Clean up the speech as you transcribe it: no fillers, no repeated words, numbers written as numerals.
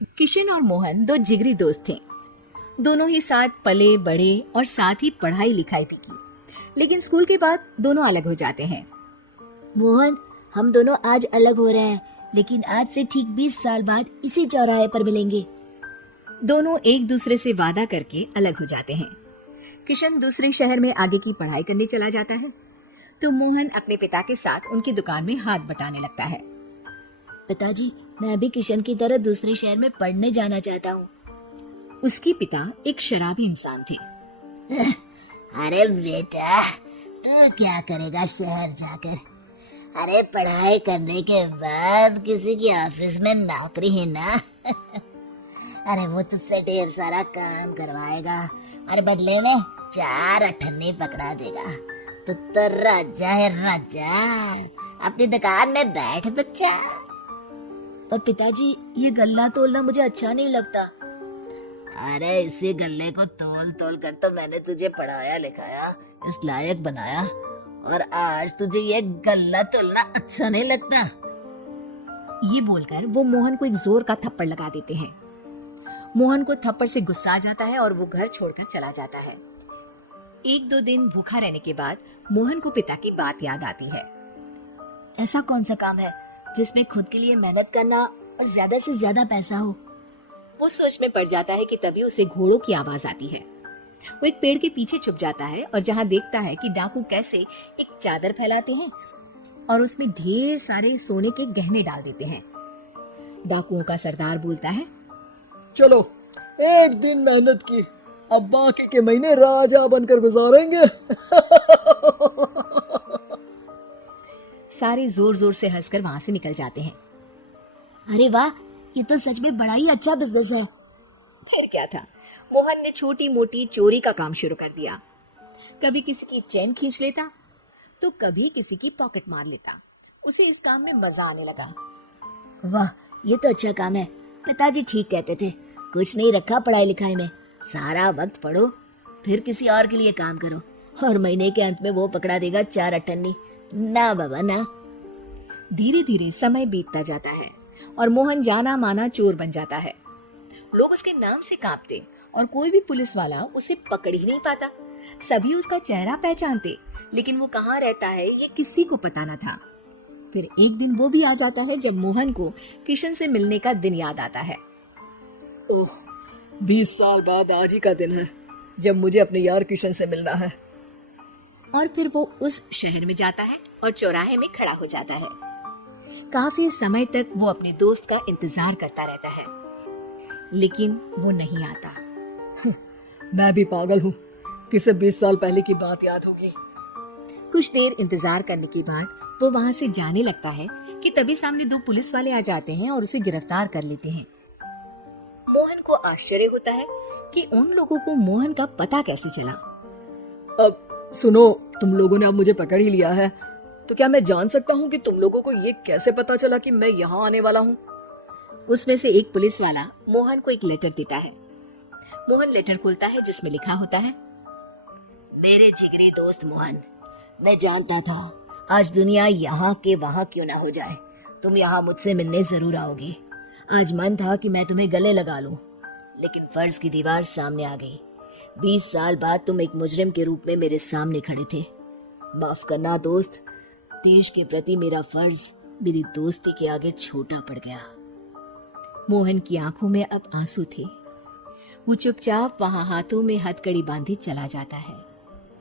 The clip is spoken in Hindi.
किशन और मोहन दो जिगरी दोस्त थे। दोनों ही साथ पले बड़े और साथ ही पढ़ाई लिखाई भी की, लेकिन स्कूल के बाद दोनों अलग हो जाते हैं। मोहन, हम दोनों आज अलग हो रहे हैं, लेकिन आज से ठीक 20 साल बाद इसी चौराहे पर मिलेंगे। दोनों एक दूसरे से वादा करके अलग हो जाते हैं। किशन दूसरे शहर में आगे की पढ़ाई करने चला जाता है, तो मोहन अपने पिता के साथ उनकी दुकान में हाथ बटाने लगता है। पिताजी, मैं भी किशन की तरह दूसरे शहर में पढ़ने जाना चाहता हूँ। उसके पिता एक शराबी इंसान थे। अरे बेटा, तू क्या करेगा शहर जाकर? अरे पढ़ाई करने के बाद किसी की ऑफिस में नौकरी है ना। अरे वो तुझसे ढेर सारा काम करवाएगा और बदले में 4 अठन्नी पकड़ा देगा। तो राजा है राजा, अपनी दुकान में बैठ बच्चा। पर पिताजी, ये गल्ला तोलना मुझे अच्छा नहीं लगता। अरे इसी गल्ले को तोल तोल कर तो मैंने तुझे पढ़ाया लिखाया, इस लायक बनाया, और आज तुझे ये गल्ला तोलना अच्छा नहीं लगता। ये बोलकर वो मोहन को एक जोर का थप्पड़ लगा देते हैं। मोहन को थप्पड़ से गुस्सा आ जाता है और वो घर छोड़कर चला जाता है। 1-2 दिन भूखा रहने के बाद मोहन को पिता की बात याद आती है। ऐसा कौन सा काम है जिसमें खुद के लिए मेहनत करना और ज्यादा से ज्यादा पैसा हो? वो सोच में पड़ जाता है कि तभी उसे घोड़ों की आवाज आती है। वो एक पेड़ के पीछे छुप जाता है और जहाँ देखता है कि डाकू कैसे एक चादर फैलाते हैं और उसमें ढेर सारे सोने के गहने डाल देते हैं। डाकुओं का सरदार बोलता है, चलो, एक दिन मेहनत की, अब बाकी के महीने राजा बनकर गुजारेंगे। सारे जोर जोर से हंसकर वहां से निकल जाते हैं। अरे वाह, ये तो सच में बड़ा ही अच्छा बिजनेस है। फिर क्या था, मोहन ने छोटी मोटी चोरी का काम शुरू कर दिया। कभी किसी की चेन खींच लेता तो कभी किसी की पॉकेट मार लेता। उसे इस काम में मजा आने लगा। वाह, ये तो अच्छा काम है। पिताजी ठीक कहते थे, कुछ नहीं रखा पढ़ाई लिखाई में, सारा वक्त पढ़ो, फिर किसी और के लिए काम करो, और महीने के अंत में वो पकड़ा देगा 4 अठन्नी। ना बाबा ना। धीरे धीरे समय बीतता जाता है और मोहन जाना माना चोर बन जाता है। लोग उसके नाम से कांपते और कोई भी पुलिस वाला उसे पकड़ ही नहीं पाता। सभी उसका चेहरा पहचानते, लेकिन वो कहाँ रहता है ये किसी को पता न था। फिर एक दिन वो भी आ जाता है जब मोहन को किशन से मिलने का दिन याद आता है। ओह, 20 साल बाद आज ही का दिन है जब मुझे अपने यार किशन से मिलना है। और फिर वो उस शहर में जाता है और चौराहे में खड़ा हो जाता है। काफी समय तक वो अपने दोस्त का इंतजार करता रहता है, लेकिन वो नहीं आता। मैं भी पागल हूँ, किसे 20 साल पहले की बात याद होगी। कुछ देर इंतजार करने के बाद वो वहाँ से जाने लगता है कि तभी सामने 2 पुलिस वाले आ जाते हैं और उसे गिरफ्तार कर लेते हैं। मोहन को आश्चर्य होता है कि उन लोगों को मोहन का पता कैसे चला। अब सुनो, तुम लोगों ने अब मुझे पकड़ ही लिया है, तो क्या मैं जान सकता हूँ कि तुम लोगों को ये कैसे पता चला कि मैं यहाँ आने वाला हूँ? उसमें से एक पुलिस वाला मोहन को एक लेटर देता है। मोहन लेटर खोलता है जिसमें लिखा होता है, मेरे जिगरी दोस्त मोहन, मैं जानता था आज दुनिया यहाँ के वहाँ क्यों ना हो जाए, तुम यहाँ मुझसे मिलने जरूर आओगे। आज मन था कि मैं तुम्हें गले लगा लूं, लेकिन फर्ज की दीवार सामने आ गई। 20 साल बाद तुम एक मुजरिम के रूप में मेरे सामने खड़े थे। माफ करना दोस्त, देश के प्रति मेरा फर्ज मेरी दोस्ती के आगे छोटा पड़ गया। मोहन की आंखों में अब आंसू थे। वो चुपचाप वहां हाथों में हथकड़ी बांधे चला जाता है।